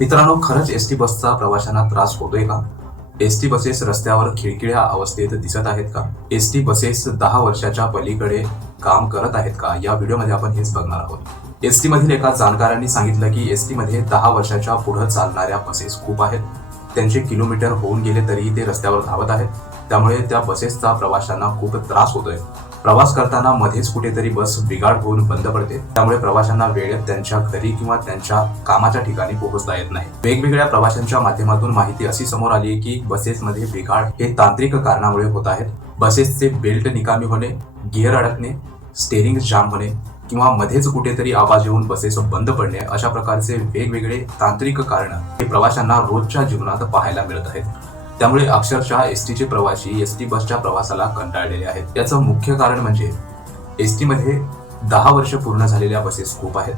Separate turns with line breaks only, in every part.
मित्रांनो खरंच S T बसचा प्रवाशांना त्रास होतोय का? एस टी बसेस रस्त्यावर खिळखिळ्या अवस्थेत दिसत आहेत का? एस टी बसेस दहा वर्षाच्या पलीकडे काम करत आहेत का? या व्हिडिओमध्ये आपण हेच बघणार आहोत. एस टी मधील एका जाणकारांनी सांगितलं की एस टी मध्ये दहा वर्षाच्या पुढे चालणाऱ्या बसेस खूप आहेत. त्यांचे किलोमीटर होऊन गेले तरीही ते रस्त्यावर धावत आहेत. त्यामुळे त्या बसेसचा प्रवाशांना खूप त्रास होतोय. प्रवास करताना मध्येच कुठेतरी बस बिघाड होऊन बंद पडते. त्यामुळे प्रवाशांना वेळेत त्यांच्या घरी किंवा त्यांच्या कामाच्या ठिकाणी पोहोचता येत नाही. वेगवेगळ्या प्रवाशांच्या माध्यमातून माहिती अशी समोर आली आहे की बसेसमध्ये बिघाड हे तांत्रिक कारणामुळे होत आहेत. बसेसचे बेल्ट निकामी होणे गिअर अडकणे स्टेरिंग जाम होणे किंवा मध्येच कुठेतरी आवाज येऊन बसेस बंद पडणे अशा प्रकारचे वेगवेगळे तांत्रिक कारण हे प्रवाशांना रोजच्या जीवनात पाहायला मिळत आहेत. त्यामुळे अक्षरशः एस टीचे प्रवासी एस टी बसच्या प्रवासाला कंटाळलेले आहेत. याचं मुख्य कारण म्हणजे एस टीमध्ये दहा वर्ष पूर्ण झालेल्या बसेस खूप आहेत.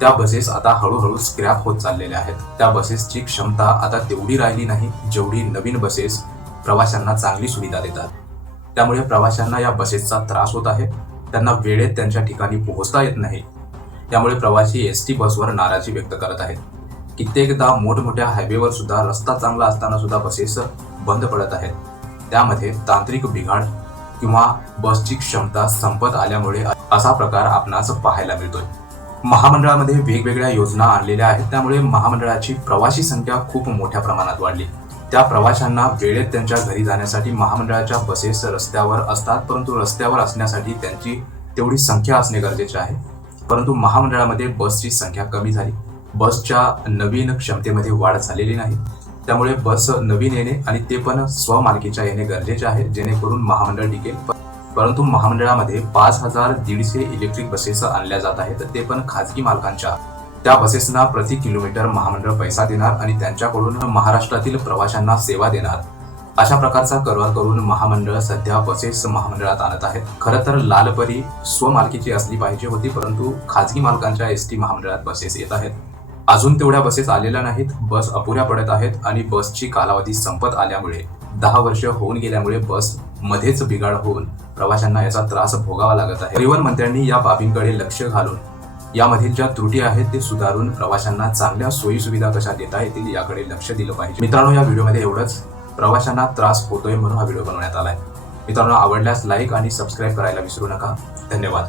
त्या बसेस आता हळूहळू स्क्रॅप होत चाललेल्या आहेत. त्या बसेसची क्षमता आता तेवढी राहिली नाही जेवढी नवीन बसेस प्रवाशांना चांगली सुविधा देतात. त्यामुळे प्रवाशांना या बसेसचा त्रास होत आहे. त्यांना वेळेत त्यांच्या ठिकाणी पोहोचता येत नाही. त्यामुळे प्रवासी एस टी बसवर नाराजी व्यक्त करत आहेत. कित्येकदा मोठमोठ्या हायवेवर सुद्धा रस्ता चांगला असताना सुद्धा बसेस बंद पडत आहेत. त्यामध्ये तांत्रिक बिघाड किंवा बसची क्षमता संपत आल्यामुळे असा प्रकार आपणास पाहायला मिळतोय. महामंडळामध्ये वेगवेगळ्या योजना आणलेल्या आहेत. त्यामुळे महामंडळाची प्रवासी संख्या खूप मोठ्या प्रमाणात वाढली. त्या प्रवाशांना वेळेत त्यांच्या घरी जाण्यासाठी महामंडळाच्या बसेस रस्त्यावर असतात. परंतु रस्त्यावर असण्यासाठी त्यांची तेवढी संख्या असणे गरजेचे आहे. परंतु महामंडळामध्ये बसची संख्या कमी झाली. बसच्या नवीन क्षमतेमध्ये वाढ झालेली नाही. त्यामुळे बस नवीन येणे आणि ते पण स्वमालकीच्या येणे गरजेचे आहे जेणेकरून महामंडळ टिकेल. परंतु महामंडळामध्ये पाच हजार दीडशे इलेक्ट्रिक बसेस आणल्या जात आहेत ते पण खाजगी मालकांच्या. त्या बसेसना प्रति किलोमीटर महामंडळ पैसा देणार आणि त्यांच्याकडून महाराष्ट्रातील प्रवाशांना सेवा देणार. अशा प्रकारचा करवार करून महामंडळ सध्या बसेस महामंडळात आणत आहेत. खरं तर लालपरी स्वमालकीची असली पाहिजे होती परंतु खाजगी मालकांच्या एस टी महामंडळात बसेस येत आहेत. अजून तेवढ्या बसेस आलेल्या नाहीत. बस अपुऱ्या पडत आहेत आणि बसची कालावधी संपत आल्यामुळे दहा वर्ष होऊन गेल्यामुळे बस मध्येच बिघाड होऊन प्रवाशांना याचा त्रास भोगावा लागत आहे. परिवहन मंत्र्यांनी या बाबींकडे लक्ष घालून यामधील ज्या त्रुटी आहेत ते सुधारून प्रवाशांना चांगल्या सोयी सुविधा कशा देता येतील याकडे लक्ष दिलं पाहिजे. मित्रांनो या व्हिडिओमध्ये एवढंच. प्रवाशांना त्रास होतोय म्हणून हा व्हिडिओ बनवण्यात आलाय. मित्रांनो आवडल्यास लाईक आणि सबस्क्राईब करायला विसरू नका. धन्यवाद.